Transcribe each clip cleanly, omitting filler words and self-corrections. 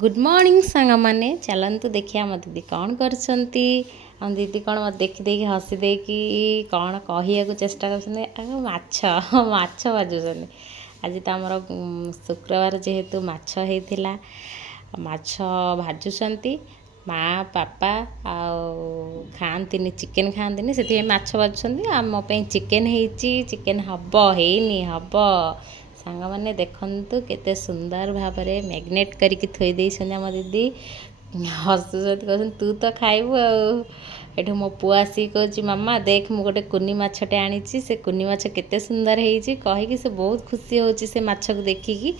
good morning सांग मैंने चलतु देखिए मो दीदी कौन कर दीदी कौन मत देखी हसी देकी कौन कह चेष्टा कर भाजुन आज तो आमर शुक्रवार जेहेतु माछ होता माछ भाजुंट माँ पापा खाती चिकेन खाती से माछ भाजुंट आमपाई चिकेन चिकेन हम हम सांग मैंने देखु केते सुंदर भाव में मैग्नेट करके थोई देइछन आम दीदी हसुच कह तू तो खाइबू आठू मो पुआ आसिक कहूँ मामा देख मु गोटे कुनी माछटे आनी से कुनी माछ केते सुंदर होती कहीकि से बहुत खुशी होची से माछ को देखिकी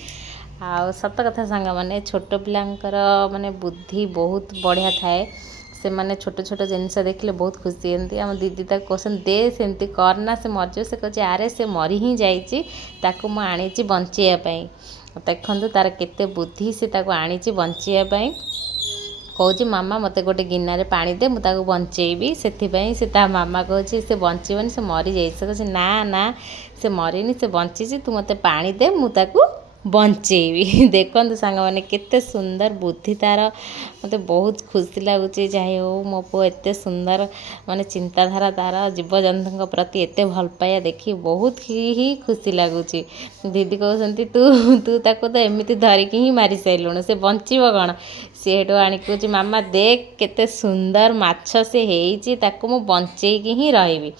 आ सत कथा सांग मैंने छोट पिलांकर माने बुद्धि बहुत बढ़िया थाए से माने छोट छोट जिनस देखले बहुत खुशी होती आम दीदी तक कहते दे सेमती करना से मरज से कहे आरे से मरी ही जाकू मु आनी बचाइवाई देखु तार केते बुद्धि से आनी बचाइवाई कहूँ मामा मत गोटे गिनारे पानी दे मुझे बचेबी से मामा कहूँ से बचबनी से मरी जाए से कहे ना ना से मरीनी से बची तू मत पानी दे मुझे बचेबी देखते सांग मैंने केते सुंदर बुद्धि तार मत बहुत खुशी लगुच जाए हो मो पु एत सुंदर माने चिंताधारा तार जीवजंतु प्रति एत भल पाया देखी बहुत ही खुशी लगुच दीदी कहते तू तू ताको तो एमती धरिकी ही मारी सारूँ से बचब कौन सी हेठू आनी कहूँ मामा देख केते सुंदर माछ से होती मु बचेकी ही रही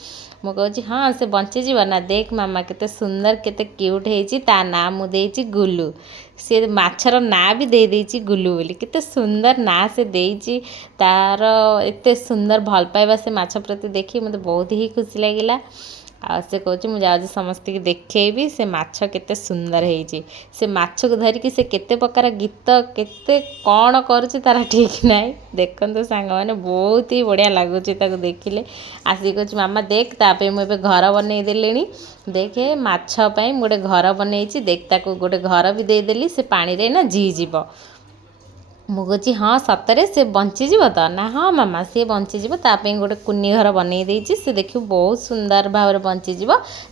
मु कहूँ हाँ से बचीज ना देख मामा केते सुंदर केते क्यूट होती ता ना मुझे गुलू सी माछर ना भी दे देती गुलू बोली केते सुंदर ना से देती तार एते सुंदर भल पाइबा से माछ प्रति देखी मत बहुत ही खुशी लगिला आ से कहूँ मुझे आज समस्त की देखेबी से माछ केते सुंदर होती से माछ को धरिकी से केते प्रकार गीत केते कौन करुच्ची तार ठीक नाई देखते सांग मैंने बहुत ही बढ़िया लगुच देखिले आसिक कहूँ मामा देख ताप मुझे घर बनई देली देखे माछपाई गोटे घर बनई देख ताको गोटे घर भी देदेली से पानी रे ना जीव मु कहूँ हाँ सतरे से बंचीज तो ना हाँ मामा सी बंचीज तापाई गोटे कुनी घर बनई देती से देखिए बहुत सुंदर भाव में बंचीज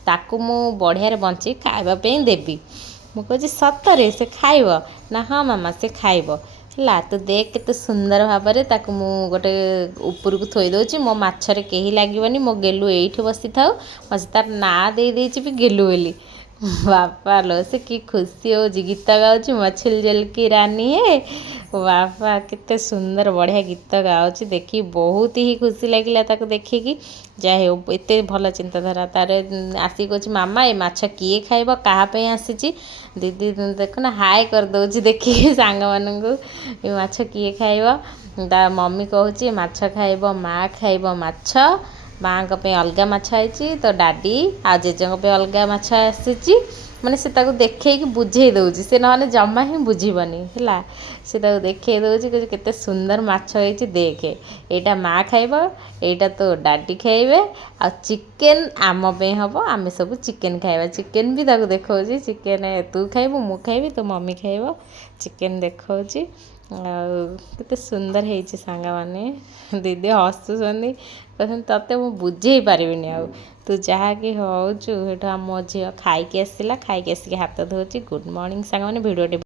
ताकू मु बढ़िया बंची खावाई देवी मु कहूँ सतरे से खाइब ना हाँ मामा से खाइब है तो देख केते सुंदर भाव में मु गोटे ऊपर को थोई दौची मो माछरे कहीं लगे मो गेलु एठी बसी थाउ मत तार ना दे देची भी गेलु बोली बापा लो से कि खुशी हो गीत गाँच मछली जल की रानी है बापा केते सुंदर बढ़िया गीत गाँच देखी बहुत ही खुशी लगिला ताको देखिकी जाए हो एत भल चिंताधारा तार आसिक कहूँ मामा ये माछ किए खाइब काहापे आसी दीदी देखना हाय कर दौची देखिए सांग मानू ये माछ किए खाइब ता मम्मी कहूँ माछ खाइब माँ खाइब माछ माँ अलग माछ आई तो डाडी आ जेजें अलग माछ आसी माने से देखे बुझे दौची से ना जमा ही बुझीबनी है से देखे दौची केते सुंदर माछ होती देखे एटा माँ खाइब एटा तो डाडी खाइबे आ चिकेन आम पे हम आम सब चिकेन खाइबा चिकेन भी देखा चिकेन तू खाइबू मु खाइबी तो मम्मी खाइब चिकेन देखा केते सुंदर होती सांग मैंने दीदी हसुँच कहते तते मु बुझे पारिनी आ तू जहाँकि होचु आम झील खाई आसला खाई आसिक हाथ धोची गुड मॉर्निंग सांग मैंने भिडियो